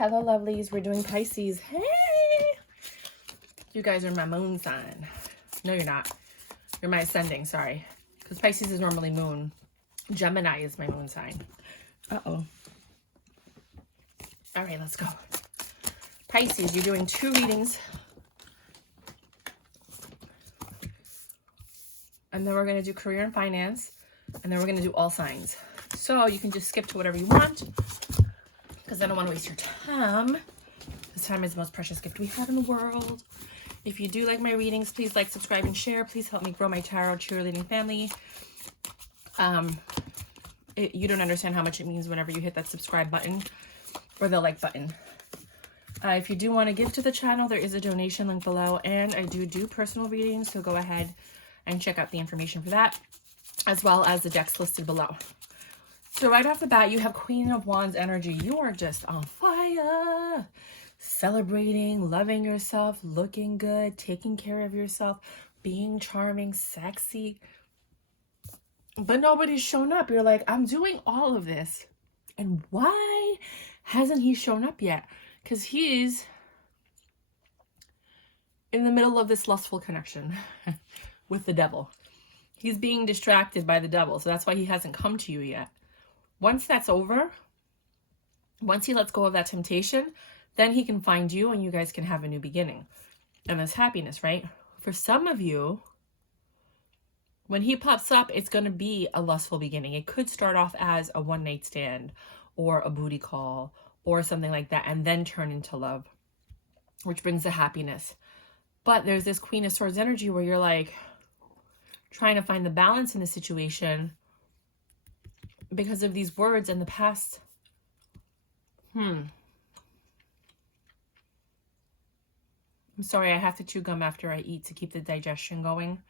Hello, lovelies. We're doing Pisces. Hey! You guys are my moon sign. No, you're not. You're my ascending, sorry. Because Pisces is normally moon. Gemini is my moon sign. Uh-oh. All right, let's go. Pisces, you're doing 2 readings. And then we're going to do career and finance. And then we're going to do all signs. So you can just skip to whatever you want. Because I don't want to waste your time. This time is the most precious gift we have in the world. If you do like my readings, please like, subscribe, and share. Please help me grow my tarot cheerleading family. You don't understand how much it means whenever you hit that subscribe button or the like button. If you do want to give to the channel, there is a donation link below. And I do personal readings, so go ahead and check out the information for that, as well as the decks listed below. So right off the bat, you have Queen of Wands energy. You are just on fire. Celebrating, loving yourself, looking good, taking care of yourself, being charming, sexy. But nobody's shown up. You're like, I'm doing all of this. And why hasn't he shown up yet? Because he's in the middle of this lustful connection with the devil. He's being distracted by the devil. So that's why he hasn't come to you yet. Once that's over, once he lets go of that temptation, then he can find you and you guys can have a new beginning. And there's happiness, right? For some of you, when he pops up, it's going to be a lustful beginning. It could start off as a one-night stand or a booty call or something like that, and then turn into love, which brings the happiness. But there's this Queen of Swords energy where you're like trying to find the balance in the situation because of these words in the past. I'm sorry, I have to chew gum after I eat to keep the digestion going.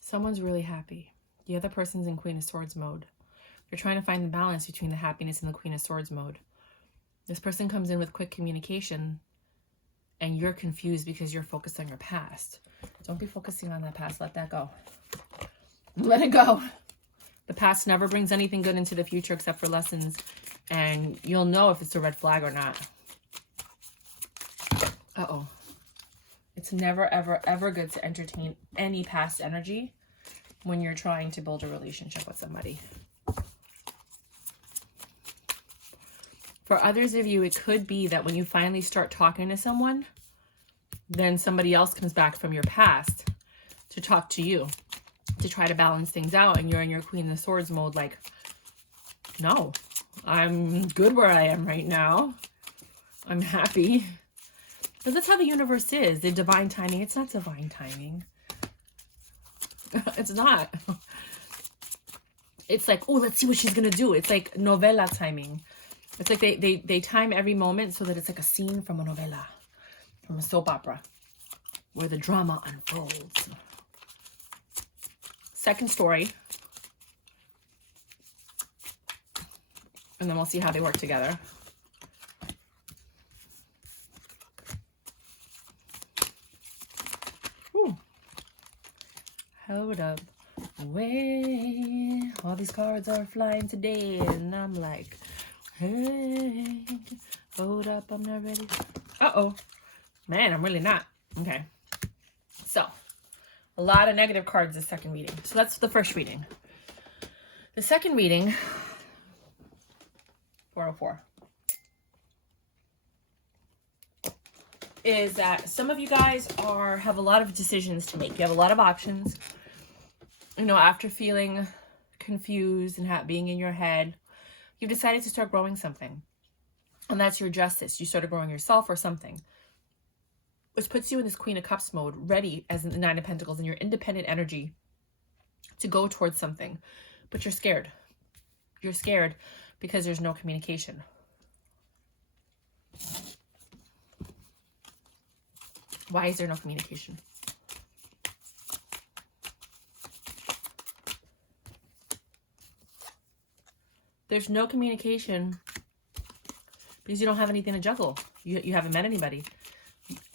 Someone's really happy. The other person's in Queen of Swords mode. You're trying to find the balance between the happiness and the Queen of Swords mode. This person comes in with quick communication and you're confused because you're focused on your past. Don't be focusing on that past. Let that go. Let it go. The past never brings anything good into the future except for lessons. And you'll know if it's a red flag or not. Uh-oh. It's never, ever, ever good to entertain any past energy when you're trying to build a relationship with somebody. For others of you, it could be that when you finally start talking to someone, then somebody else comes back from your past to talk to you, to try to balance things out, and you're in your Queen of Swords mode like, no, I'm good where I am right now. I'm happy. Because that's how the universe is. The divine timing. It's not divine timing. It's not. It's like, oh, let's see what she's going to do. It's like novela timing. It's like they time every moment so that it's like a scene from a novela, from a soap opera, where the drama unfolds. Second story. And then we'll see how they work together. Ooh. Hold up. Wait. All these cards are flying today. And I'm like, hey, hold up, I'm not ready. Uh-oh. Man, I'm really not. Okay. So, a lot of negative cards this second reading. So that's the first reading. The second reading, 404, is that some of you guys have a lot of decisions to make. You have a lot of options. You know, after feeling confused and being in your head, you've decided to start growing something. And that's your justice. You started growing yourself or something. Which puts you in this Queen of Cups mode, ready as in the 9 of Pentacles, in your independent energy to go towards something. But you're scared. You're scared because there's no communication. Why is there no communication? There's no communication because you don't have anything to juggle. You haven't met anybody.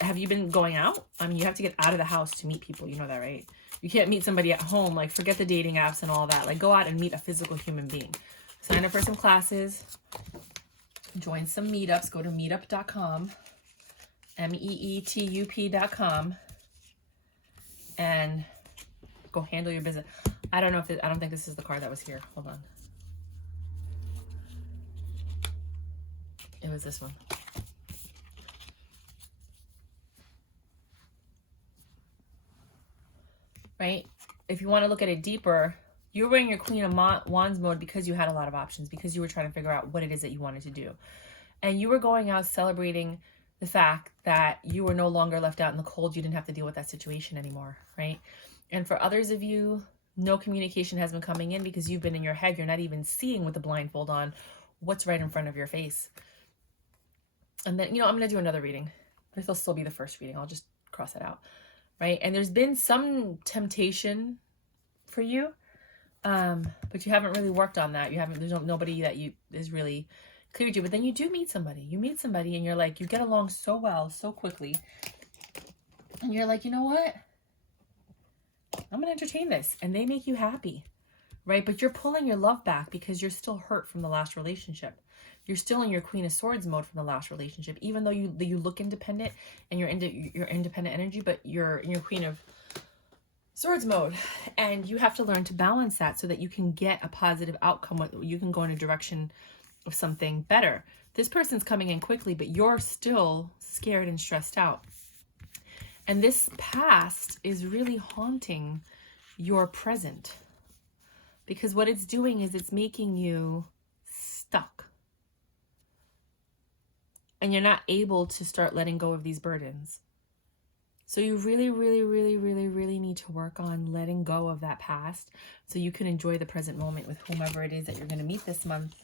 Have you been going out? I mean, you have to get out of the house to meet people. You know that, right? You can't meet somebody at home. Like, forget the dating apps and all that. Like, go out and meet a physical human being. Sign up for some classes. Join some meetups. Go to meetup.com. meetup.com. And go handle your business. I don't know if I don't think this is the card that was here. Hold on. It was this one. Right? If you want to look at it deeper, you're wearing your Queen of Wands mode because you had a lot of options, because you were trying to figure out what it is that you wanted to do. And you were going out celebrating the fact that you were no longer left out in the cold. You didn't have to deal with that situation anymore, right? And for others of you, no communication has been coming in because you've been in your head. You're not even seeing with the blindfold on what's right in front of your face. And then, you know, I'm going to do another reading. This will still be the first reading. I'll just cross it out, right? And there's been some temptation for you, but you haven't really worked on that. There's nobody that is really clear to you. But then you do meet somebody. You meet somebody and you're like, you get along so well, so quickly. And you're like, you know what? I'm going to entertain this. And they make you happy, right? But you're pulling your love back because you're still hurt from the last relationship. You're still in your Queen of Swords mode from the last relationship, even though you look independent and you're independent energy, but you're in your Queen of Swords mode. And you have to learn to balance that so that you can get a positive outcome. You can go in a direction of something better. This person's coming in quickly, but you're still scared and stressed out. And this past is really haunting your present, because what it's doing is it's making you stuck. And you're not able to start letting go of these burdens. So you really, really, really, really, really need to work on letting go of that past so you can enjoy the present moment with whomever it is that you're going to meet this month.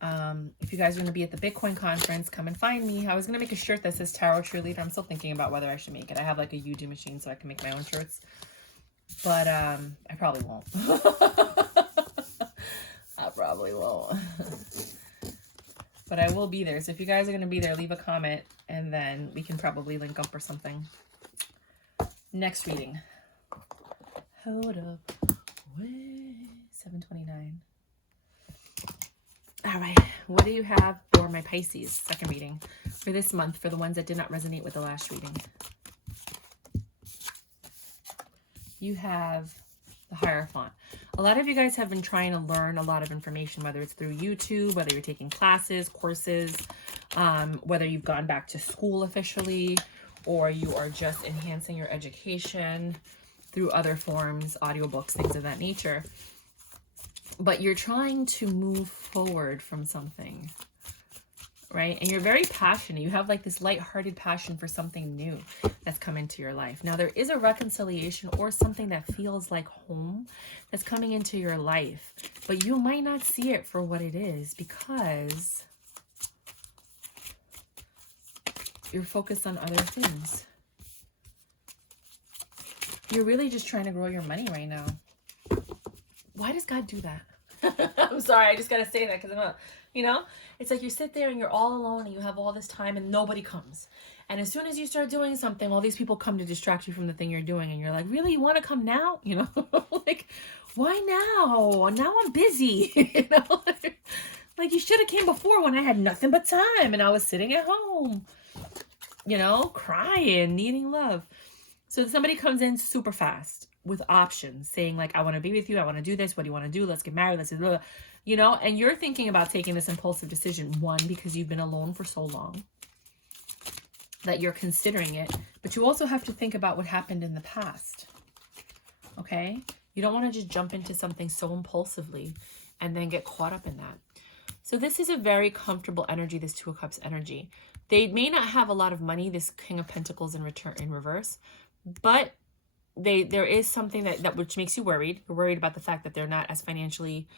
If you guys are going to be at the Bitcoin conference, come and find me. I was going to make a shirt that says Tarot Cheerleader. I'm still thinking about whether I should make it. I have like a UD machine so I can make my own shirts. But I probably won't. I probably won't. But I will be there. So if you guys are going to be there, leave a comment and then we can probably link up or something. Next reading. Hold up. Wait, 7:29. All right. What do you have for my Pisces? Second reading for this month, for the ones that did not resonate with the last reading. You have the Hierophant. A lot of you guys have been trying to learn a lot of information, whether it's through YouTube, whether you're taking classes, courses, whether you've gone back to school officially, or you are just enhancing your education through other forms, audiobooks, things of that nature. But you're trying to move forward from something, right? And you're very passionate. You have like this lighthearted passion for something new that's come into your life. Now, there is a reconciliation or something that feels like home that's coming into your life, but you might not see it for what it is because you're focused on other things. You're really just trying to grow your money right now. Why does God do that? I'm sorry, I just got to say that because I'm not, you know, it's like you sit there and you're all alone and you have all this time and nobody comes. And as soon as you start doing something, all these people come to distract you from the thing you're doing. And you're like, really, you want to come now? You know, like, why now? Now I'm busy. You know, like you should have came before when I had nothing but time and I was sitting at home, you know, crying, needing love. So somebody comes in super fast with options saying like, I want to be with you. I want to do this. What do you want to do? Let's get married. Let's do blah, blah. You know, and you're thinking about taking this impulsive decision. One, because you've been alone for so long that you're considering it, but you also have to think about what happened in the past. Okay. You don't want to just jump into something so impulsively and then get caught up in that. So this is a very comfortable energy, this Two of Cups energy. They may not have a lot of money, this King of Pentacles in reverse, but there is something that which makes you worried. You're worried about the fact that they're not as financially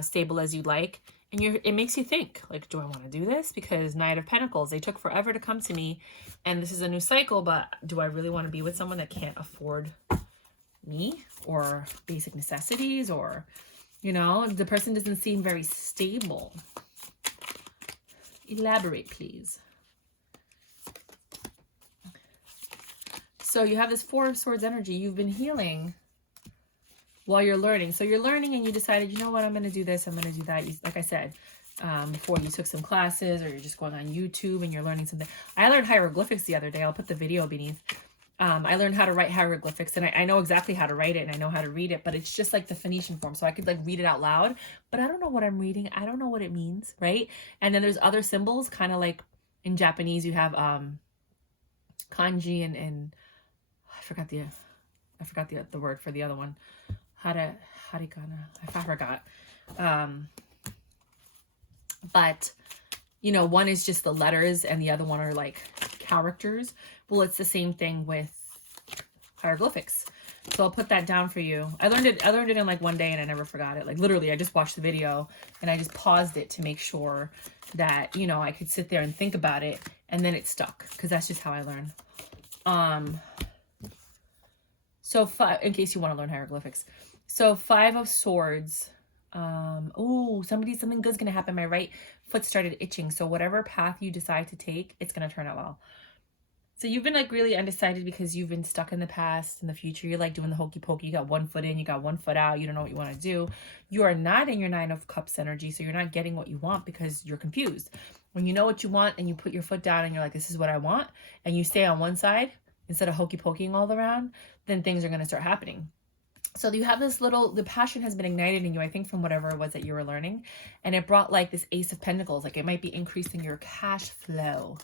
stable as you'd like. And it makes you think, like, do I want to do this? Because Knight of Pentacles, they took forever to come to me. And this is a new cycle, but do I really want to be with someone that can't afford me or basic necessities? Or, you know, the person doesn't seem very stable. Elaborate, please. So you have this Four of Swords energy. You've been healing while you're learning. So you're learning and you decided, you know what, I'm going to do this, I'm going to do that. Like I said, before, you took some classes, or you're just going on YouTube and you're learning something. I learned hieroglyphics the other day. I'll put the video beneath. I learned how to write hieroglyphics, and I know exactly how to write it, and I know how to read it, but it's just like the Phoenician form. So I could like read it out loud, but I don't know what I'm reading. I don't know what it means, right? And then there's other symbols, kind of like in Japanese, you have kanji and I forgot the word for the other one. Harikana. I forgot. But you know, one is just the letters and the other one are like characters. Well, it's the same thing with hieroglyphics. So I'll put that down for you. I learned it in like one day and I never forgot it. Like literally, I just watched the video and I just paused it to make sure that, you know, I could sit there and think about it, and then it stuck, because that's just how I learn. So in case you want to learn hieroglyphics. So 5 of Swords. Oh, something good's gonna happen. My right foot started itching. So whatever path you decide to take, it's gonna turn out well. So you've been like really undecided because you've been stuck in the past and the future. You're like doing the hokey pokey. You got one foot in, you got one foot out. You don't know what you want to do. You are not in your 9 of Cups energy. So you're not getting what you want because you're confused. When you know what you want and you put your foot down and you're like, this is what I want, and you stay on one side instead of hokey poking all around, then things are going to start happening. So you have this the passion has been ignited in you, I think, from whatever it was that you were learning. And it brought like this Ace of Pentacles. Like it might be increasing your cash flow.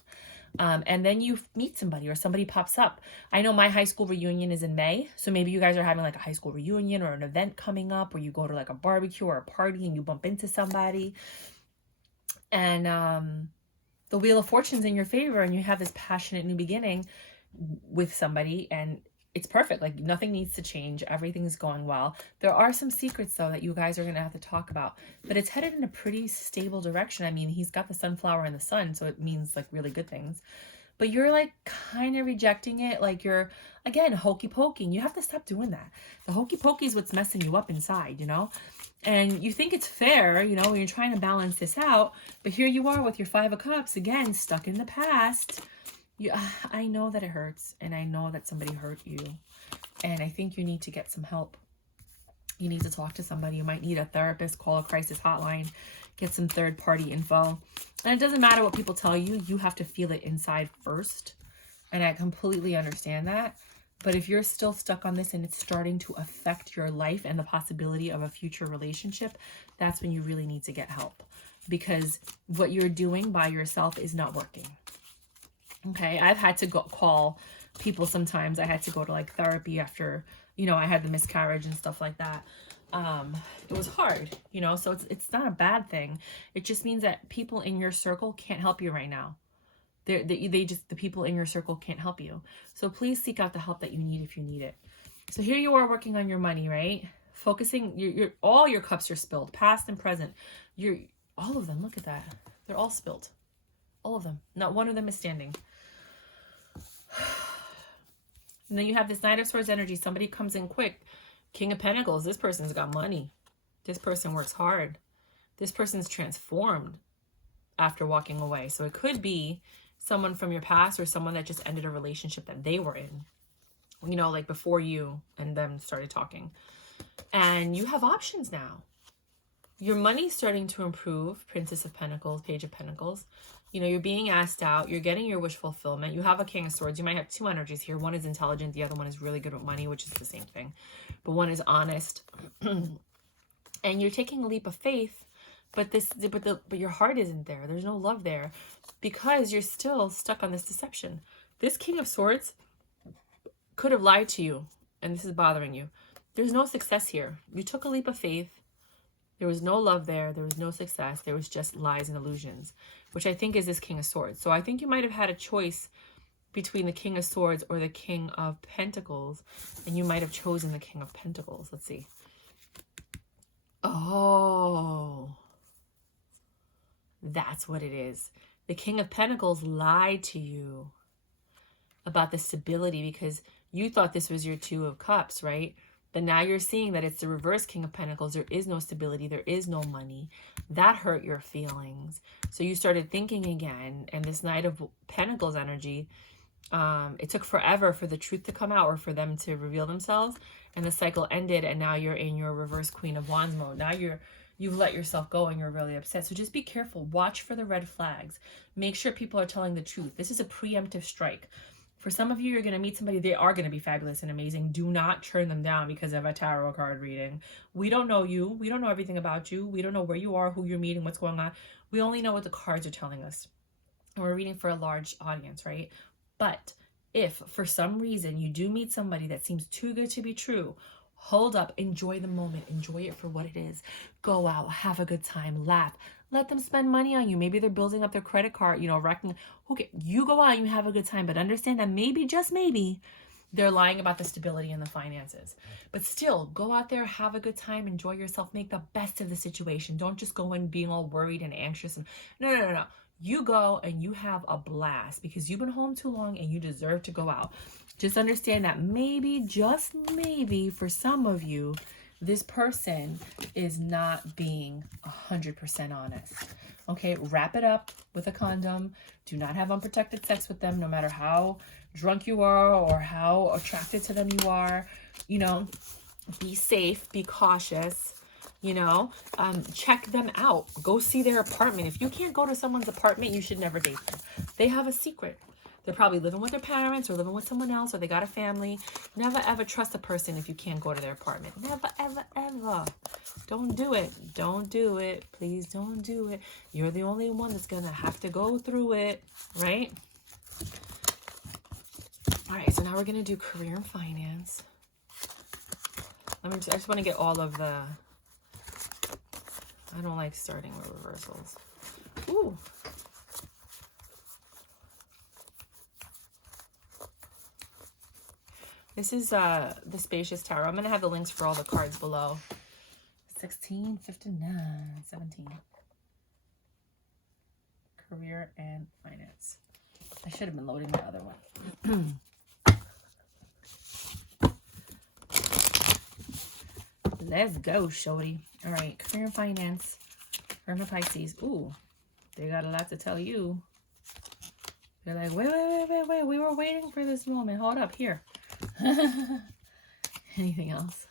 And then you meet somebody or somebody pops up. I know my high school reunion is in May. So maybe you guys are having like a high school reunion or an event coming up, where you go to like a barbecue or a party and you bump into somebody. And the Wheel of Fortune's in your favor and you have this passionate new beginning with somebody, and it's perfect. Like nothing needs to change. Everything's going well. There are some secrets though that you guys are going to have to talk about, but it's headed in a pretty stable direction. I mean, he's got the sunflower and the sun, so it means like really good things, but you're like kind of rejecting it. Like you're, again, hokey poking. You have to stop doing that. The hokey pokey is what's messing you up inside, you know? And you think it's fair, you know, when you're trying to balance this out, but here you are with your 5 of Cups, again, stuck in the past. I know that it hurts, and I know that somebody hurt you, and I think you need to get some help. You need to talk to somebody. You might need a therapist, call a crisis hotline, get some third-party info. And it doesn't matter what people tell you. You have to feel it inside first, and I completely understand that. But if you're still stuck on this and it's starting to affect your life and the possibility of a future relationship, that's when you really need to get help, because what you're doing by yourself is not working. Okay, I've had to call people sometimes. I had to go to like therapy after, you know, I had the miscarriage and stuff like that. It was hard, you know, so it's not a bad thing. It just means that people in your circle can't help you right now. The people in your circle can't help you. So please seek out the help that you need if you need it. So here you are working on your money, right? Focusing, all your cups are spilled, past and present. All of them, look at that. They're all spilled. All of them. Not one of them is standing. And then you have this Knight of Swords energy. Somebody comes in quick. King of Pentacles. This person's got money. This person works hard. This person's transformed after walking away. So it could be someone from your past or someone that just ended a relationship that they were in. You know, like before you and them started talking. And you have options now. Your money's starting to improve. Princess of Pentacles, Page of Pentacles. You know, you're being asked out. You're getting your wish fulfillment. You have a King of Swords. You might have 2 energies here. One is intelligent. The other one is really good with money, which is the same thing. But one is honest. And you're taking a leap of faith. But your heart isn't there. There's no love there. Because you're still stuck on this deception. This King of Swords could have lied to you. And this is bothering you. There's no success here. You took a leap of faith. There was no love there. There was no success. There was just lies and illusions, which I think is this King of Swords. So I think you might have had a choice between the King of Swords or the King of Pentacles, and you might have chosen the King of Pentacles. Let's see. Oh, that's what it is. The King of Pentacles lied to you about the stability because you thought this was your 2 of Cups, right? But now you're seeing that it's the reverse King of Pentacles. There is no stability. There is no money. That hurt your feelings. So you started thinking again. And this Knight of Pentacles energy It took forever for the truth to come out or for them to reveal themselves, and the cycle ended, and now you're in your reverse Queen of Wands mode. Now you've let yourself go and you're really upset. So just be careful. Watch for the red flags. Make sure people are telling the truth. This is a preemptive strike. For some of you, you're going to meet somebody. They are going to be fabulous and amazing. Do not turn them down because of a tarot card reading. We don't know you. We don't know everything about you. We don't know where you are, who you're meeting, what's going on. We only know what the cards are telling us. And we're reading for a large audience, right? But if for some reason you do meet somebody that seems too good to be true, hold up, enjoy the moment, enjoy it for what it is. Go out, have a good time, laugh. Let them spend money on you. Maybe they're building up their credit card, you know, okay, you go out and you have a good time, but understand that maybe, just maybe, they're lying about the stability and the finances. But still, go out there, have a good time, enjoy yourself, make the best of the situation. Don't just go in being all worried and anxious. And no. You go and you have a blast because you've been home too long and you deserve to go out. Just understand that maybe, just maybe, for some of you, this person is not being 100% honest. Okay, wrap it up with a condom. Do not have unprotected sex with them, no matter how drunk you are or how attracted to them you are. You know, be safe, be cautious. You know, check them out. Go see their apartment. If you can't go to someone's apartment, you should never date them. They have a secret. They're probably living with their parents or living with someone else, or they got a family. Never, ever trust a person if you can't go to their apartment. Never, ever, ever. Don't do it. Don't do it. Please don't do it. You're the only one that's going to have to go through it, right? All right, so now we're going to do career and finance. I just want to get all of the... I don't like starting with reversals. Ooh. This is the Spacious Tarot. I'm going to have the links for all the cards below. 16, 59, 17. Career and finance. I should have been loading my other one. Let's go, shorty. All right, career and finance. Virgo, Pisces. Ooh, they got a lot to tell you. They're like, wait. We were waiting for this moment. Hold up, here. Anything else?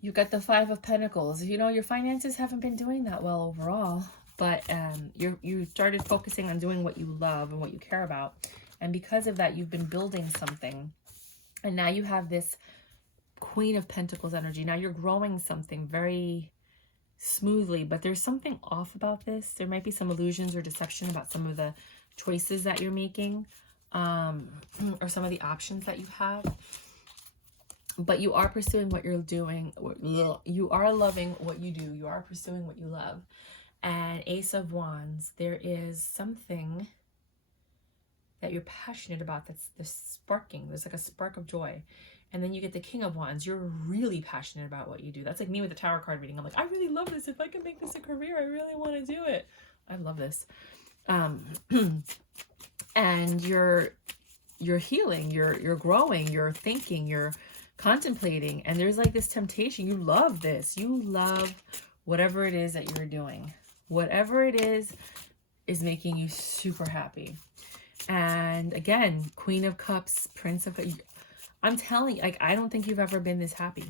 You got the Five of Pentacles. You know, your finances haven't been doing that well overall, but you started focusing on doing what you love and what you care about. And because of that, you've been building something. And now you have this Queen of Pentacles energy. Now you're growing something very smoothly, but there's something off about this. There might be some illusions or deception about some of the choices that you're making, or some of the options that you have. But you are pursuing what you're doing. You are loving what you do. You are pursuing what you love. And Ace of Wands, there is something that you're passionate about that's sparking. There's like a spark of joy. And then you get the King of Wands. You're really passionate about what you do. That's like me with the tarot card reading. I'm like, I really love this. If I can make this a career, I really want to do it. I love this. And you're healing, you're growing, you're thinking, you're contemplating, and there's like this temptation. You love this. You love whatever it is that you're doing. Whatever it is making you super happy. And again, Queen of Cups, Prince of Cups. I'm telling you, like, I don't think you've ever been this happy.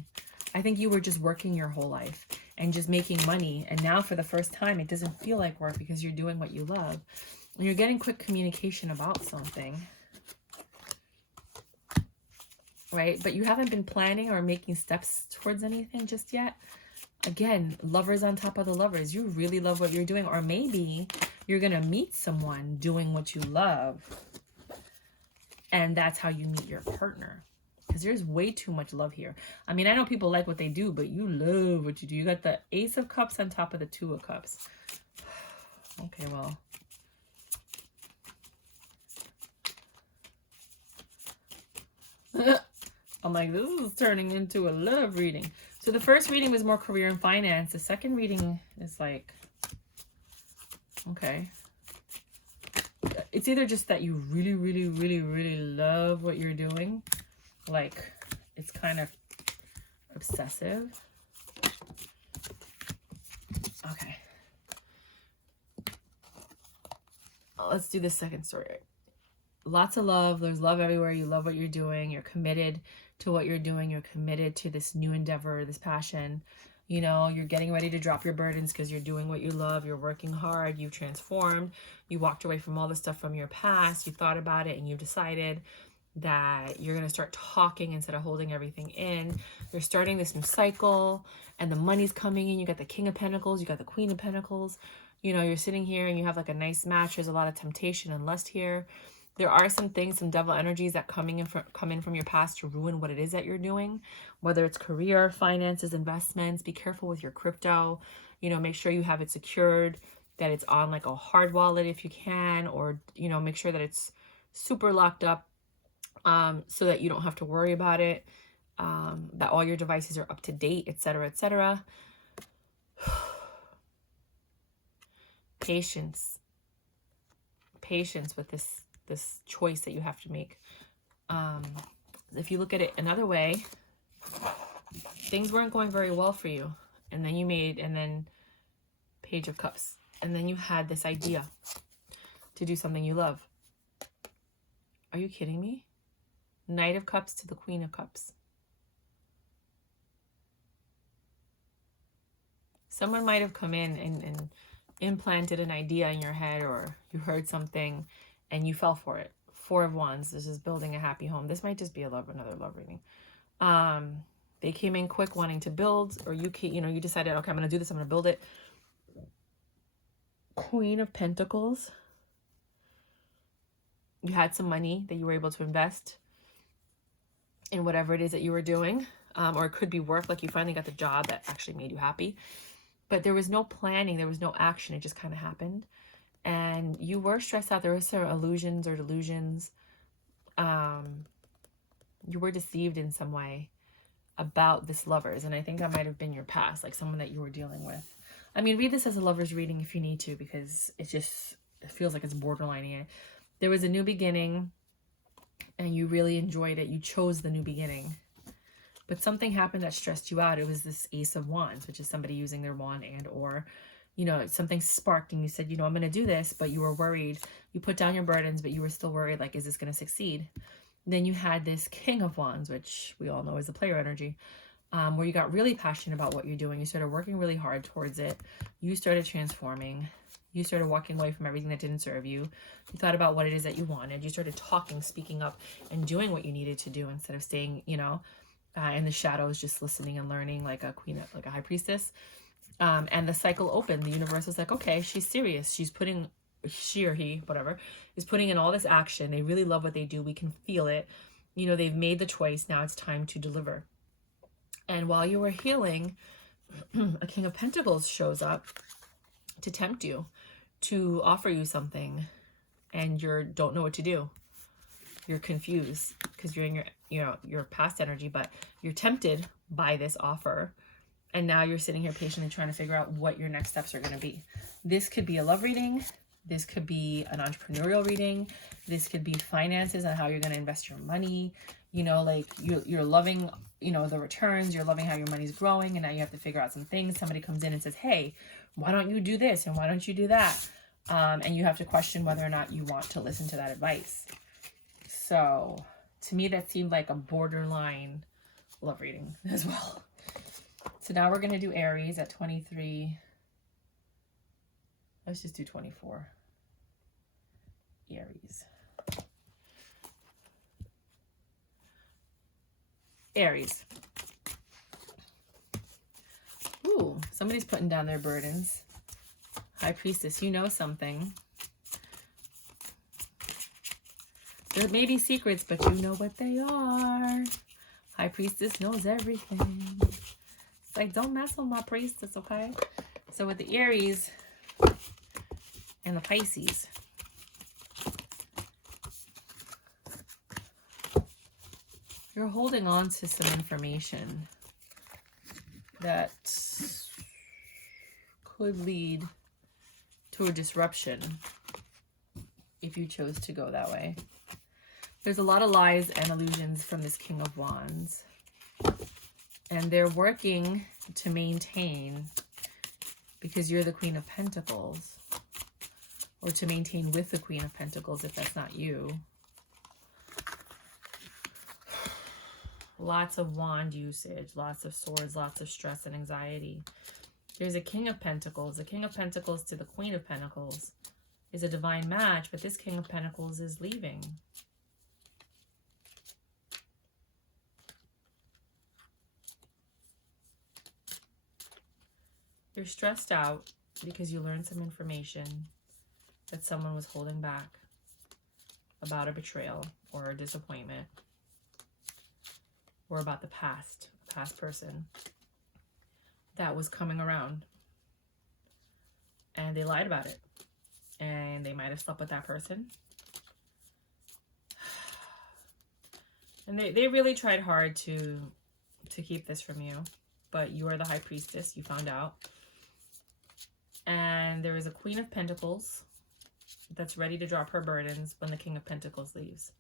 I think you were just working your whole life and just making money. And now for the first time, it doesn't feel like work because you're doing what you love. And you're getting quick communication about something. Right? But you haven't been planning or making steps towards anything just yet. Again, lovers on top of the lovers. You really love what you're doing. Or maybe you're going to meet someone doing what you love. And that's how you meet your partner. Because there's way too much love here. I mean, I know people like what they do, but you love what you do. You got the Ace of Cups on top of the Two of Cups. Okay, well. I'm like, this is turning into a love reading. So the first reading was more career and finance. The second reading is like, okay. It's either just that you really, really, really, really love what you're doing. Like, it's kind of obsessive. Okay. let's do this second story. Lots of love. There's love everywhere. You love what you're doing. You're committed to what you're doing. You're committed to this new endeavor, this passion. You know, you're getting ready to drop your burdens because you're doing what you love. You're working hard. You've transformed. You walked away from all the stuff from your past. You thought about it and you decided that you're going to start talking instead of holding everything in. You're starting this new cycle and the money's coming in. You got the King of Pentacles. You got the Queen of Pentacles. You know, you're sitting here and you have like a nice match. There's a lot of temptation and lust here. There are some things, some devil energies that come in from your past to ruin what it is that you're doing, whether it's career, finances, investments. Be careful with your crypto. You know, make sure you have it secured, that it's on like a hard wallet if you can, or, you know, make sure that it's super locked up so that you don't have to worry about it, that all your devices are up to date, etc., etc. Patience with this choice that you have to make. If you look at it another way, things weren't going very well for you, and then Page of Cups, and then you had this idea to do something you love. Are you kidding me? Knight of Cups to the Queen of Cups. Someone might have come in and implanted an idea in your head, or you heard something and you fell for it. Four of Wands. This is building a happy home. This might just be another love reading. They came in quick wanting to build, or you decided, okay, I'm going to do this. I'm going to build it. Queen of Pentacles. You had some money that you were able to invest in whatever it is that you were doing. Or it could be work, like you finally got the job that actually made you happy. But there was no planning. There was no action. It just kind of happened. And you were stressed out. There were some illusions or delusions. You were deceived in some way about this lovers. And I think that might have been your past, like someone that you were dealing with. I mean, read this as a lover's reading if you need to, because it feels like it's borderlining it. There was a new beginning and you really enjoyed it. You chose the new beginning. But something happened that stressed you out. It was this Ace of Wands, which is somebody using their wand or, you know, something sparked and you said, you know, I'm going to do this, but you were worried. You put down your burdens, but you were still worried, like, is this going to succeed? Then you had this King of Wands, which we all know is a player energy, where you got really passionate about what you're doing. You started working really hard towards it. You started transforming. You started walking away from everything that didn't serve you. You thought about what it is that you wanted. You started talking, speaking up, and doing what you needed to do instead of staying, you know, in the shadows, just listening and learning like a queen, like a high priestess. And the cycle opened. The universe was like, okay, she's serious. She or he, whatever, is putting in all this action. They really love what they do. We can feel it. You know, they've made the choice. Now it's time to deliver. And while you were healing, a King of Pentacles shows up to tempt you, to offer you something, and you don't know what to do. You're confused because you're in your past energy, but you're tempted by this offer. And now you're sitting here patiently trying to figure out what your next steps are going to be. This could be a love reading. This could be an entrepreneurial reading. This could be finances and how you're going to invest your money. You know, like you're loving, you know, the returns. You're loving how your money's growing. And now you have to figure out some things. Somebody comes in and says, hey, why don't you do this? And why don't you do that? And you have to question whether or not you want to listen to that advice. So to me, that seemed like a borderline love reading as well. So now we're going to do Aries at 23. Let's just do 24. Aries. Aries. Ooh, somebody's putting down their burdens. High Priestess, you know something. There may be secrets, but you know what they are. High Priestess knows everything. It's like, don't mess with my priestess, okay? So with the Aries and the Pisces, you're holding on to some information that could lead to a disruption if you chose to go that way. There's a lot of lies and illusions from this King of Wands. And they're working to maintain, because you're the Queen of Pentacles, or to maintain with the Queen of Pentacles if that's not you. Lots of wand usage, lots of swords, lots of stress and anxiety. There's a King of Pentacles. The King of Pentacles to the Queen of Pentacles is a divine match, but this King of Pentacles is leaving. You're stressed out because you learned some information that someone was holding back about a betrayal or a disappointment, or about the past person that was coming around, and they lied about it, and they might have slept with that person, and they really tried hard to keep this from you, but you are the High Priestess. You found out. And there is a Queen of Pentacles that's ready to drop her burdens when the King of Pentacles leaves.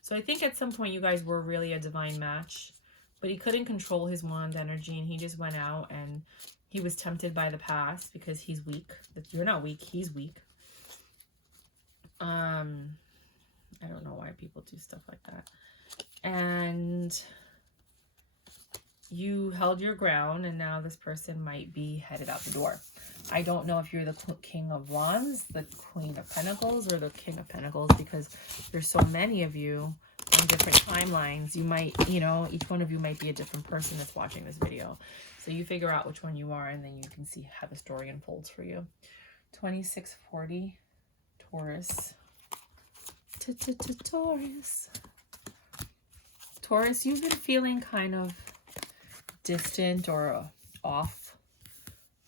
So I think at some point you guys were really a divine match, but he couldn't control his wand energy, and he just went out and he was tempted by the past because he's weak. You're not weak, he's weak. I don't know why people do stuff like that. And you held your ground, and now this person might be headed out the door. I don't know if you're the King of Wands, the Queen of Pentacles, or the King of Pentacles, because there's so many of you on different timelines. You might, you know, each one of you might be a different person that's watching this video. So you figure out which one you are, and then you can see how the story unfolds for you. 2640, Taurus. Taurus. Taurus, you've been feeling kind of distant or off.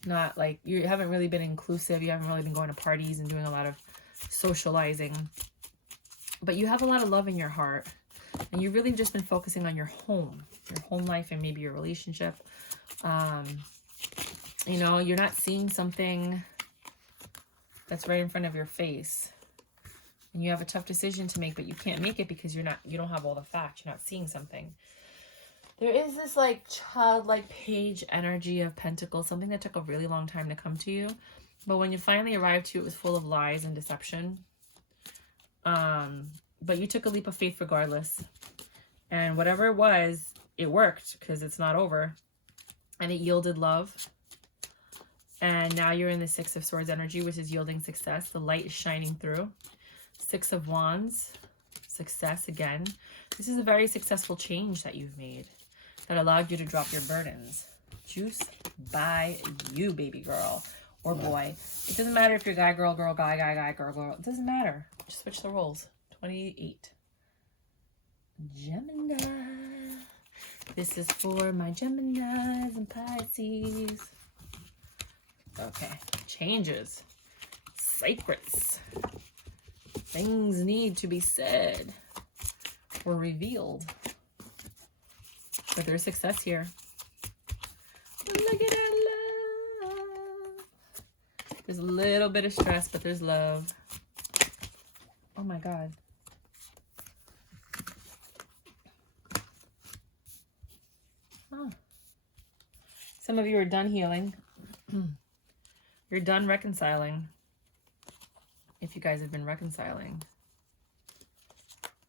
Not like, you haven't really been inclusive. You haven't really been going to parties and doing a lot of socializing. But you have a lot of love in your heart. And you've really just been focusing on your home life, and maybe your relationship. You know, you're not seeing something that's right in front of your face. And you have a tough decision to make, but you can't make it because you don't have all the facts. You're not seeing something. There is this like childlike page energy of Pentacles, something that took a really long time to come to you. But when you finally arrived to it, it was full of lies and deception. But you took a leap of faith regardless. And whatever it was, it worked because it's not over. And it yielded love. And now you're in the Six of Swords energy, which is yielding success. The light is shining through. Six of Wands, success again. This is a very successful change that you've made that allowed you to drop your burdens. Juice by you, baby girl or boy. It doesn't matter if you're guy, girl, girl, guy, guy, guy, girl, girl. It doesn't matter. Just switch the roles. 28. Gemini. This is for my Geminis and Pisces. Okay. Changes. Secrets. Things need to be said or revealed. But there's success here. Look at that love. There's a little bit of stress, but there's love. Oh my God. Huh. Some of you are done healing. You're done reconciling. If you guys have been reconciling.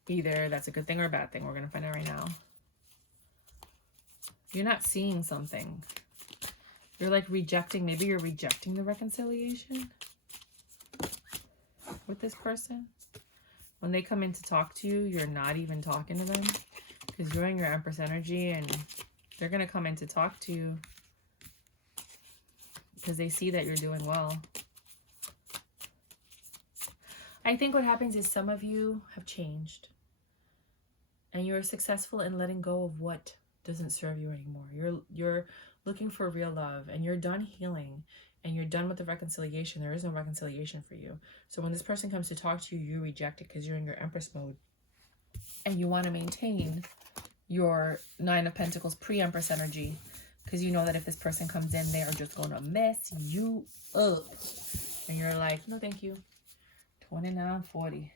Either that's a good thing or a bad thing. We're going to find out right now. You're not seeing something. You're like rejecting. Maybe you're rejecting the reconciliation with this person. When they come in to talk to you, you're not even talking to them because you're in your Empress energy, and they're going to come in to talk to you because they see that you're doing well. I think what happens is some of you have changed and you're successful in letting go of what doesn't serve you anymore. You're looking for real love, and you're done healing, and you're done with the reconciliation. There is no reconciliation for you. So when this person comes to talk to you, you reject it because you're in your Empress mode, and you want to maintain your Nine of Pentacles pre-Empress energy because you know that if this person comes in, they are just going to mess you up. And you're like, no, thank you. 2940.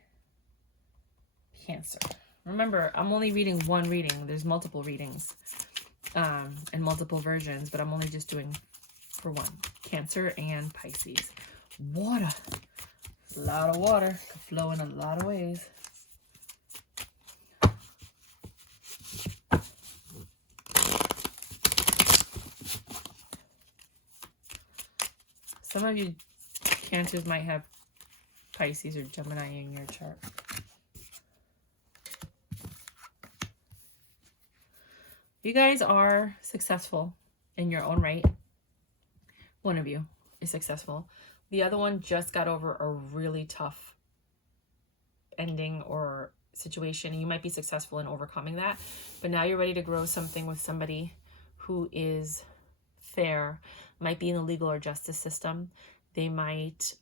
Cancer. Remember, I'm only reading one reading. There's multiple readings and multiple versions, but I'm only just doing for one. Cancer and Pisces. Water. A lot of water could flow in a lot of ways. Some of you Cancers might have Pisces or Gemini in your chart. You guys are successful in your own right. One of you is successful. The other one just got over a really tough ending or situation. You might be successful in overcoming that, but now you're ready to grow something with somebody who is fair, might be in the legal or justice system. They might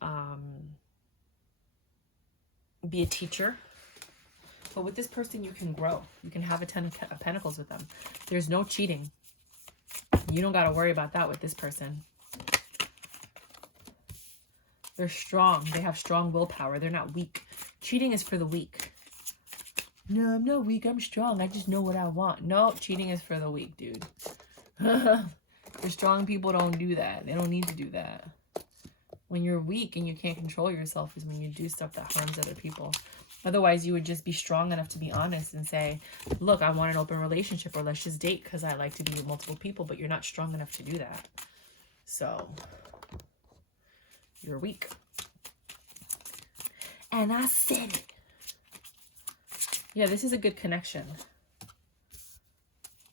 be a teacher. But with this person, you can grow. You can have a 10 of Pentacles with them. There's no cheating. You don't got to worry about that with this person. They're strong. They have strong willpower. They're not weak. Cheating is for the weak. No, I'm not weak. I'm strong. I just know what I want. No, cheating is for the weak, dude. The strong people don't do that. They don't need to do that. When you're weak and you can't control yourself is when you do stuff that harms other people. Otherwise, you would just be strong enough to be honest and say, look, I want an open relationship, or let's just date because I like to be with multiple people, but you're not strong enough to do that. So, you're weak. And I said it. Yeah, this is a good connection.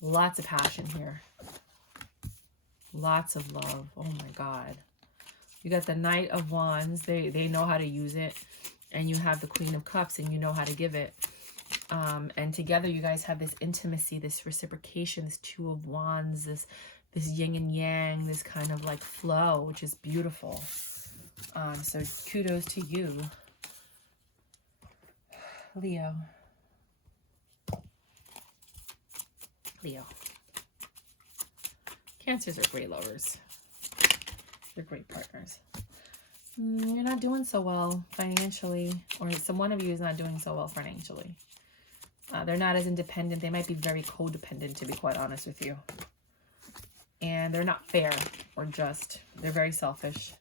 Lots of passion here. Lots of love. Oh my God. You got the Knight of Wands. They know how to use it. And you have the Queen of Cups, and you know how to give it. And together you guys have this intimacy, this reciprocation, this Two of Wands, this yin and yang, this kind of like flow, which is beautiful. So kudos to you, Leo. Cancers are great lovers. They're great partners. You're not doing so well financially, or one of you is not doing so well financially. They're not as independent. They might be very codependent, to be quite honest with you. And they're not fair or just. They're very selfish.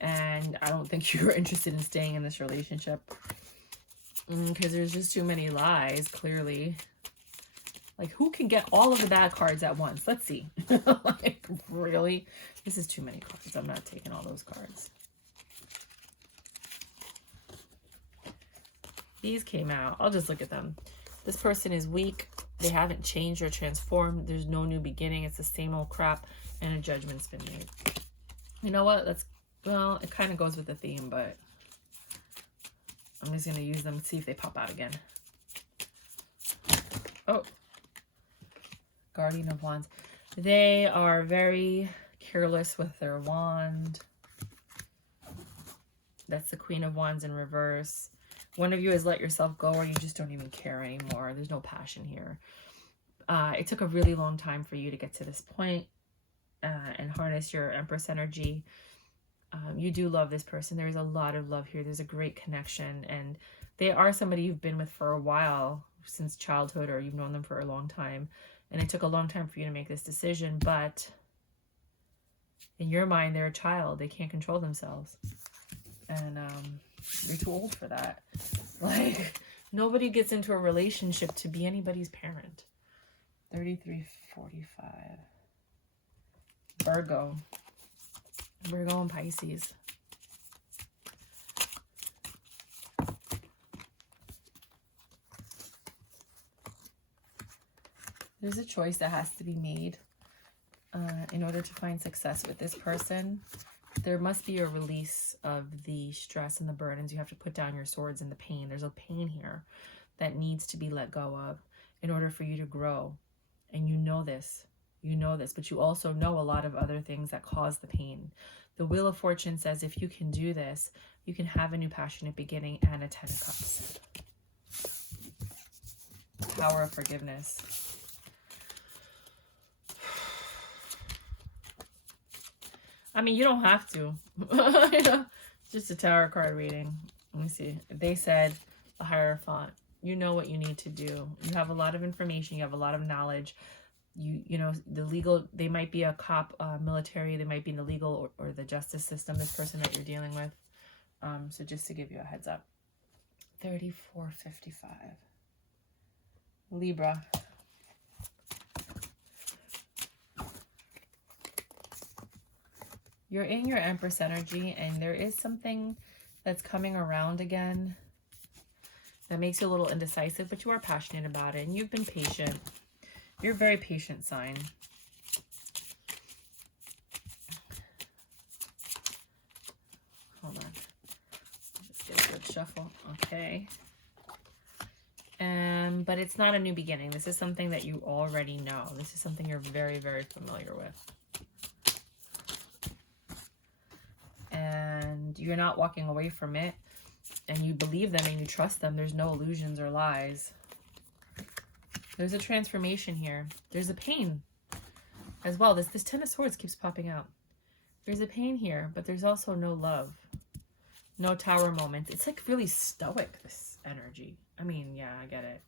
And I don't think you're interested in staying in this relationship. Because there's just too many lies, clearly. Like, who can get all of the bad cards at once? Let's see. Like, really? This is too many cards. I'm not taking all those cards. These came out. I'll just look at them. This person is weak. They haven't changed or transformed. There's no new beginning. It's the same old crap. And a judgment's been made. You know what? Well, it kind of goes with the theme, but I'm just going to use them and see if they pop out again. Oh. Guardian of Wands. They are very careless with their wand. That's the Queen of Wands in reverse. One of you has let yourself go, or you just don't even care anymore. There's no passion here. It took a really long time for you to get to this point and harness your Empress energy. You do love this person. There's a lot of love here. There's a great connection, and they are somebody you've been with for a while, since childhood, or you've known them for a long time. And it took a long time for you to make this decision, but in your mind, they're a child. They can't control themselves. And you're too old for that. Like, nobody gets into a relationship to be anybody's parent. 3345. Virgo and Pisces. There's a choice that has to be made in order to find success with this person. There must be a release of the stress and the burdens. You have to put down your swords and the pain. There's a pain here that needs to be let go of in order for you to grow. And you know this. You know this, but you also know a lot of other things that cause the pain. The Wheel of Fortune says if you can do this, you can have a new passionate beginning and a 10 of Cups. Power of forgiveness. I mean, you don't have to. Just a tarot card reading. Let me see. They said a Hierophant. You know what you need to do. You have a lot of information. You have a lot of knowledge. You know, the legal, they might be a cop, military. They might be in the legal or the justice system, this person that you're dealing with. So just to give you a heads up. 3455. Libra. You're in your Empress energy, and there is something that's coming around again that makes you a little indecisive, but you are passionate about it, and you've been patient. You're a very patient sign. Hold on. Just get a good shuffle. Okay. But it's not a new beginning. This is something that you already know. This is something you're very, very familiar with. And you're not walking away from it. And you believe them and you trust them. There's no illusions or lies. There's a transformation here. There's a pain as well. This Ten of Swords keeps popping out. There's a pain here, but there's also no love. No Tower moments. It's like really stoic, this energy. I mean, yeah, I get it.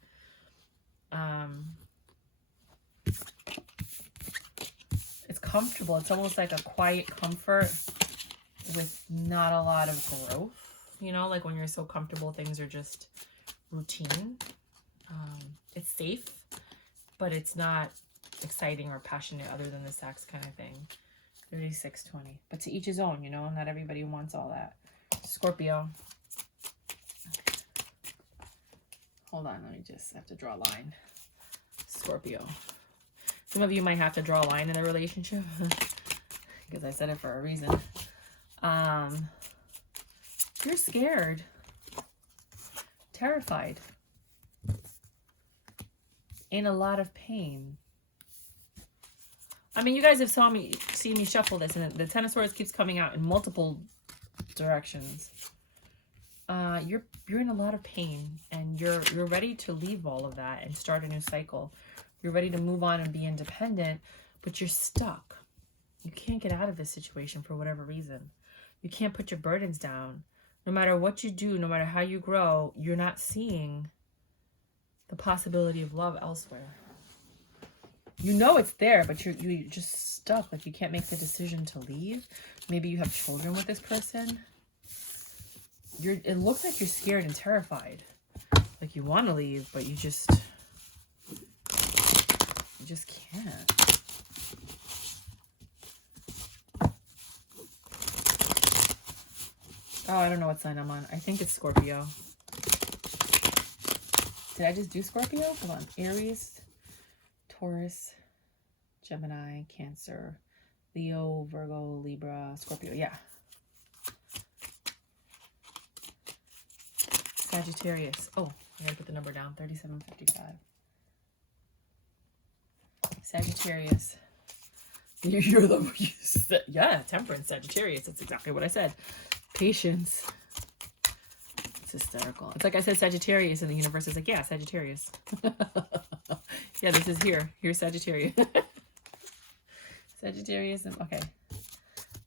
It's comfortable. It's almost like a quiet comfort with not a lot of growth. You know, like when you're so comfortable, things are just routine. It's safe, but it's not exciting or passionate other than the sex kind of thing. 3620. But to each his own, you know, not everybody wants all that. Scorpio. Hold on, let me just have to draw a line. Scorpio. Some of you might have to draw a line in a relationship because I said it for a reason. You're scared, terrified, in a lot of pain. I mean, you guys have seen me shuffle this, and the Ten of Swords keeps coming out in multiple directions. You're in a lot of pain, and you're ready to leave all of that and start a new cycle. You're ready to move on and be independent, but you're stuck. You can't get out of this situation for whatever reason. You can't put your burdens down. No matter what you do, no matter how you grow, you're not seeing the possibility of love elsewhere. You know it's there, but you're just stuck. Like you can't make the decision to leave. Maybe you have children with this person. It looks like you're scared and terrified. Like you want to leave, but you just can't. Oh, I don't know what sign I'm on. I think it's Scorpio. Did I just do Scorpio? Hold on. Aries, Taurus, Gemini, Cancer, Leo, Virgo, Libra, Scorpio. Yeah. Sagittarius. Oh, I gotta put the number down. 3755. Sagittarius. You're the... Yeah, Temperance, Sagittarius. That's exactly what I said. Patience. It's hysterical. It's like I said Sagittarius, and the universe is like, yeah, Sagittarius. Yeah, this is here. Here's Sagittarius. Sagittarius. Okay.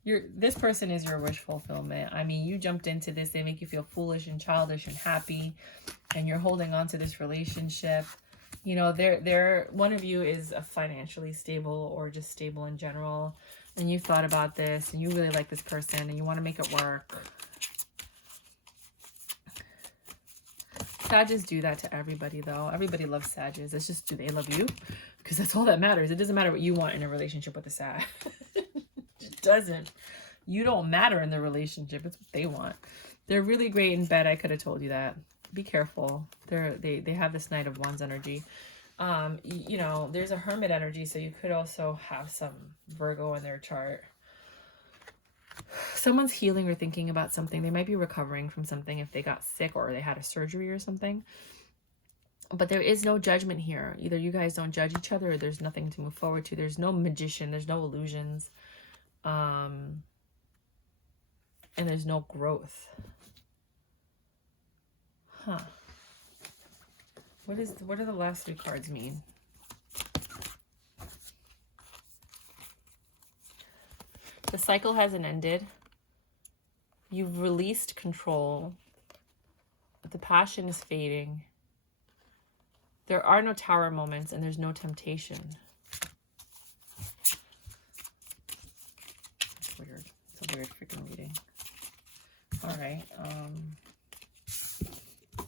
This person is your wish fulfillment. I mean, you jumped into this. They make you feel foolish and childish and happy, and you're holding on to this relationship. You know, one of you is financially stable or just stable in general, and you thought about this, and you really like this person, and you want to make it work. Sages do that to everybody, though. Everybody loves Sages. It's just, do they love you? Because that's all that matters. It doesn't matter what you want in a relationship with a Sag. It doesn't. You don't matter in the relationship. It's what they want. They're really great in bed. I could have told you that. Be careful. They have this Knight of Wands energy. You know, there's a Hermit energy, so you could also have some Virgo in their chart. Someone's healing or thinking about something. They might be recovering from something if they got sick or they had a surgery or something. But there is no judgment here. Either you guys don't judge each other, or there's nothing to move forward to. There's no magician. There's no illusions. And there's no growth. Huh. What do the last three cards mean? The cycle hasn't ended. You've released control. But the passion is fading. There are no tower moments, and there's no temptation. It's weird. It's a weird freaking reading. All right.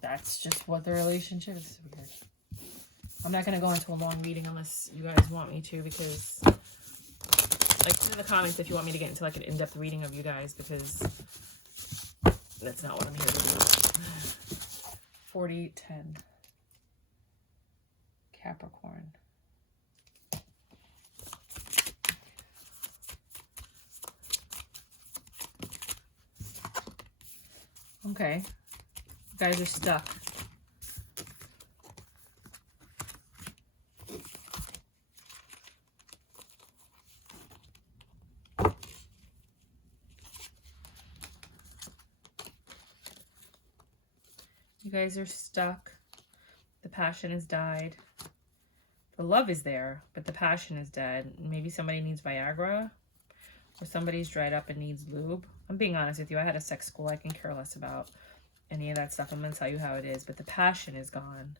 That's just what the relationship is. Weird. I'm not going to go into a long reading unless you guys want me to, because, like, put in the comments if you want me to get into, like, an in-depth reading of you guys, because that's not what I'm here to do. 40-10. Capricorn. Okay. You guys are stuck. You guys are stuck. The passion has died. The love is there, but the passion is dead. Maybe somebody needs Viagra, or somebody's dried up and needs lube. I'm being honest with you. I had a sex school. I can care less about any of that stuff. I'm going to tell you how it is, but the passion is gone.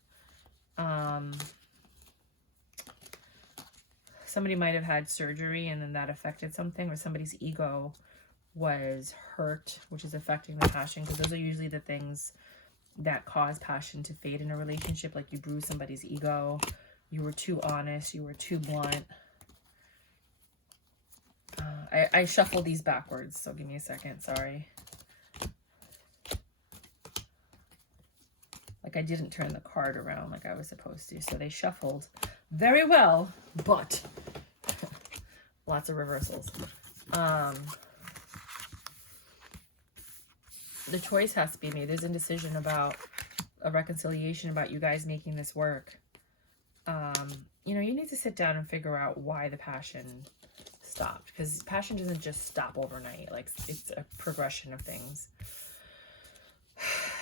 Somebody might have had surgery and then that affected something, or somebody's ego was hurt, which is affecting the passion, because those are usually the things that cause passion to fade in a relationship. Like you bruise somebody's ego, you were too honest, you were too blunt. I shuffled these backwards, so give me a second, sorry. Like I didn't turn the card around like I was supposed to, so they shuffled very well, but lots of reversals. The choice has to be made. There's indecision about a reconciliation, about you guys making this work. You know, you need to sit down and figure out why the passion stopped, because passion doesn't just stop overnight. Like it's a progression of things.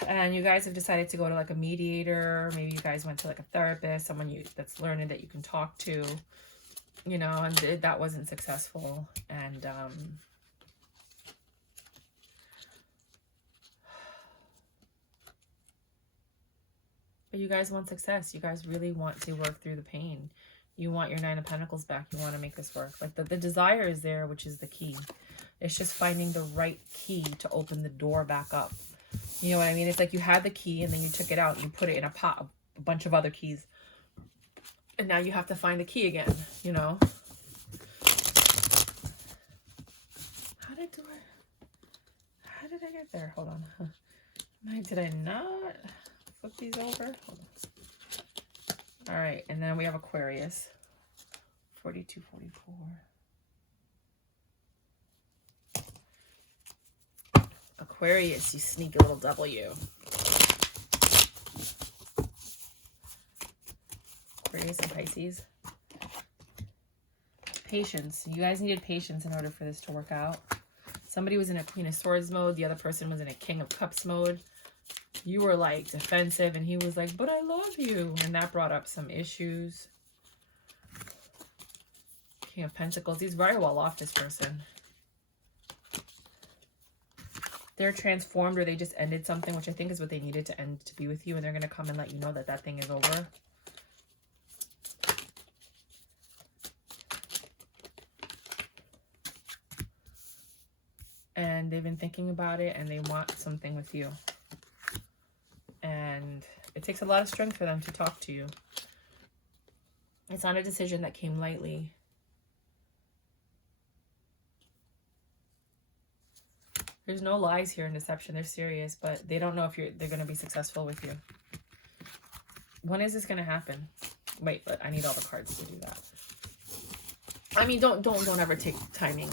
And you guys have decided to go to like a mediator. Maybe you guys went to like a therapist, someone that's learning that you can talk to, you know, and that wasn't successful. And but you guys want success. You guys really want to work through the pain. You want your 9 of Pentacles back. You want to make this work. Like the desire is there, which is the key. It's just finding the right key to open the door back up. You know what I mean? It's like you had the key and then you took it out and you put it in a pot, a bunch of other keys. And now you have to find the key again, you know? How did I get there? Hold on. Did I not flip these over? Hold on. All right, and then we have Aquarius. 42, 44. Aquarius, you sneaky little W. Aquarius and Pisces. Patience. You guys needed patience in order for this to work out. Somebody was in a Queen of Swords mode. The other person was in a King of Cups mode. You were like defensive and he was like, but I love you. And that brought up some issues. King of Pentacles. He's very well off, this person. They're transformed, or they just ended something, which I think is what they needed to end to be with you. And they're going to come and let you know that that thing is over. And they've been thinking about it and they want something with you. And it takes a lot of strength for them to talk to you. It's not a decision that came lightly. There's no lies here in deception. They're serious, but they don't know if they're going to be successful with you. When is this going to happen? Wait, but I need all the cards to do that. I mean, don't ever take timing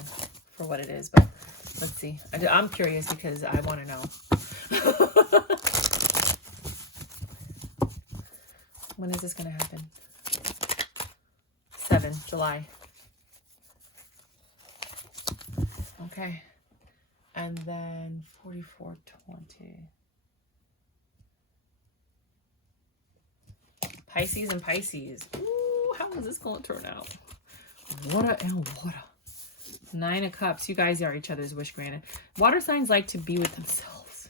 for what it is, but let's see. I'm curious because I want to know. When is this going to happen? 7 July. Okay. And then 4420. Pisces and Pisces. Ooh, how is this going to turn out? Water and water. 9 of Cups. You guys are each other's wish granted. Water signs like to be with themselves.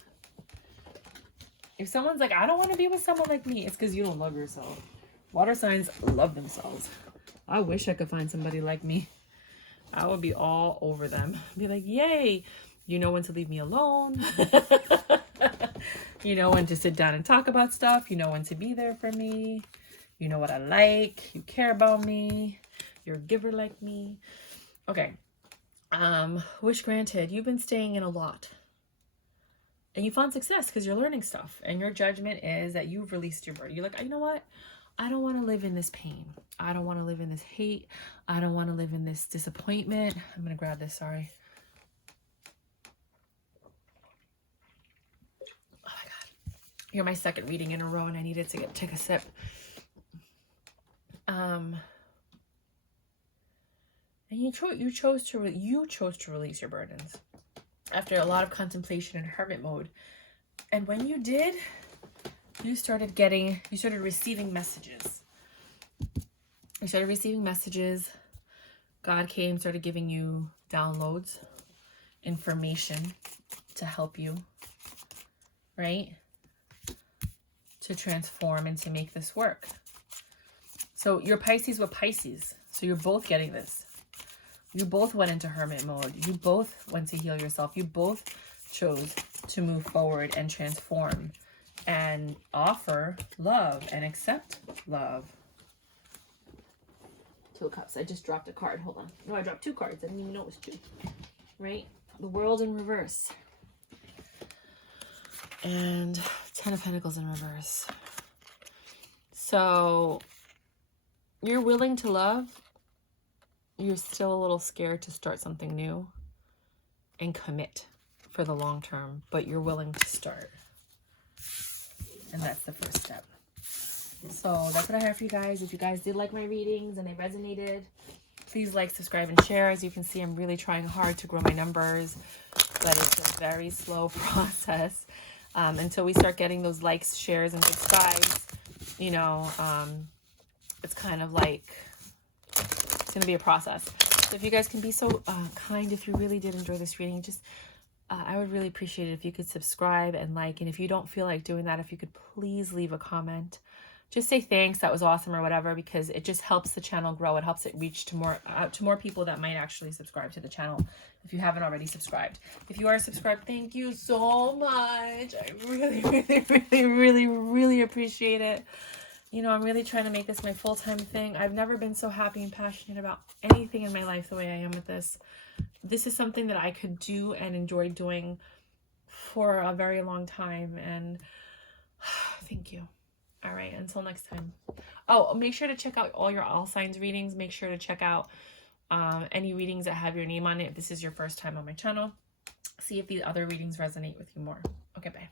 If someone's like, I don't want to be with someone like me, it's because you don't love yourself. Water signs love themselves. I wish I could find somebody like me. I would be all over them. Be like, yay. You know when to leave me alone. You know when to sit down and talk about stuff. You know when to be there for me. You know what I like. You care about me. You're a giver like me. Okay. Wish granted. You've been staying in a lot. And you found success because you're learning stuff. And your judgment is that you've released your burden. You're like, you know what? I don't want to live in this pain. I don't want to live in this hate. I don't want to live in this disappointment. I'm going to grab this, sorry. Oh my God. You're my second reading in a row and I needed to take a sip. And you chose to release your burdens after a lot of contemplation and hermit mode. And when you did, you started receiving messages. You started receiving messages. God came, started giving you downloads, information to help you, right? To transform and to make this work. So you're Pisces with Pisces. So you're both getting this. You both went into hermit mode. You both went to heal yourself. You both chose to move forward and transform and offer love and accept love. Two of Cups. I just dropped a card. Hold on. No, I dropped two cards. I didn't even know it was two. Right? The World in reverse. And 10 of Pentacles in reverse. So you're willing to love. You're still a little scared to start something new and commit for the long term, but you're willing to start. And that's the first step. So that's what I have for you guys. If you guys did like my readings and they resonated, please like, subscribe, and share. As you can see, I'm really trying hard to grow my numbers, but it's a very slow process. Until we start getting those likes, shares, and subscribes, you know, it's kind of like, it's going to be a process. So if you guys can be so kind, if you really did enjoy this reading, just I would really appreciate it if you could subscribe and like. And if you don't feel like doing that, if you could please leave a comment, just say thanks, that was awesome, or whatever, because it just helps the channel grow. It helps it reach to more people that might actually subscribe to the channel if you haven't already subscribed. If you are subscribed, thank you so much. I really appreciate it. You know, I'm really trying to make this my full-time thing. I've never been so happy and passionate about anything in my life the way I am with this. This is something that I could do and enjoy doing for a very long time. And thank you. All right, until next time. Oh, make sure to check out all your all signs readings. Make sure to check out any readings that have your name on it if this is your first time on my channel. See if these other readings resonate with you more. Okay, bye.